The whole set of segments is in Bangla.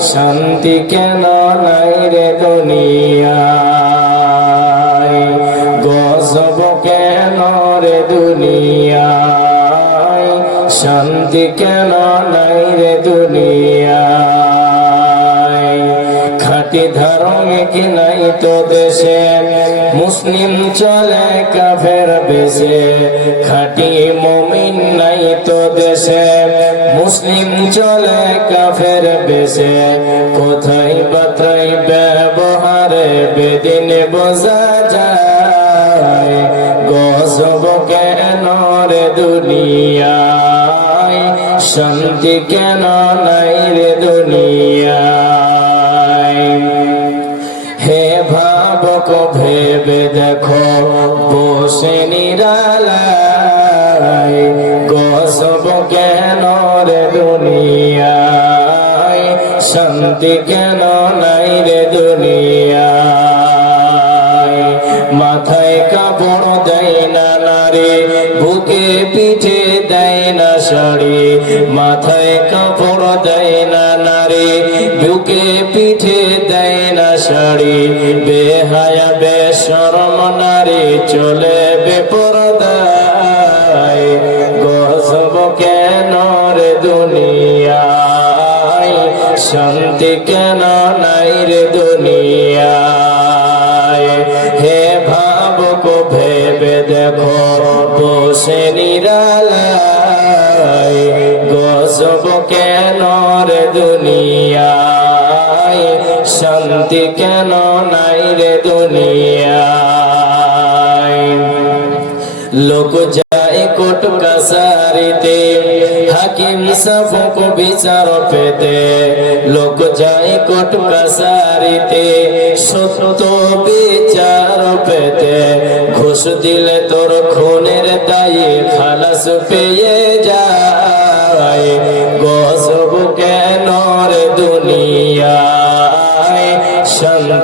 শান্তি কেন নাই রে দুনিয়ায় গজব কেন রে দুনিয়ায় শান্তি কেন নাই রে দুনিয়ায় খাটি ধার্মিক নাই তো দেশে? মুসলিম চলে কাফের বেশে? খাটি মমিন নাই তো দেশে? মুসলিম চলে কাফের বেশে। কোথায় বাত্রাই ব্যবহারে বেদিন বোঝা যায়। গজব কেন রে দুনিয়ায়? শান্তি কেন নাই রে দুনিয়ায়? হে ভাবক, ভেবে দেখো, বসে নিরালায়। শান্তি কেন নাই রে দুনিয়ায়? মাথায় কাপড় দেয় না নারী, বুকে পিঠে দেয় না শাড়ি। মাথায় কাপড় দেয় না নারী, বুকে পিঠে দেয় না শাড়ি। বেহায়া বেশরম নারী চলে নিরালায় গজব কেন রে দুনিয়ায়? শান্তি কেন নাই রে দুনিয়ায়? লোক যায় কোট কাসারিতে হাকিম সবক বিচার পেতে। লোক যায় কোট কাসারিতে সত্য বিচার পেতে। ঘুষ দিলে তোর খুনের দায়ে খালাস পেয়ে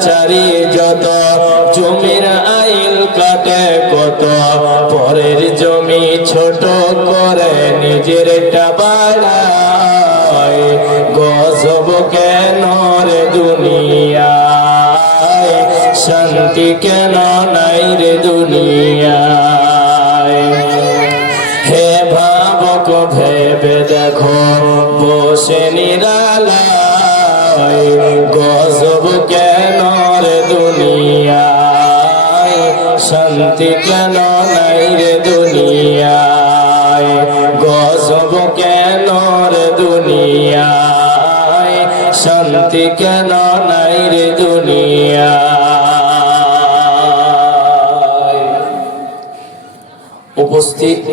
অত্যাচারী যত জমির আইল কাটে কত পরের জমি ছোট করে নিজের বাড়ায় গজব কেন শান্তি কেন নাই রে দুনিয়া? উপস্থিত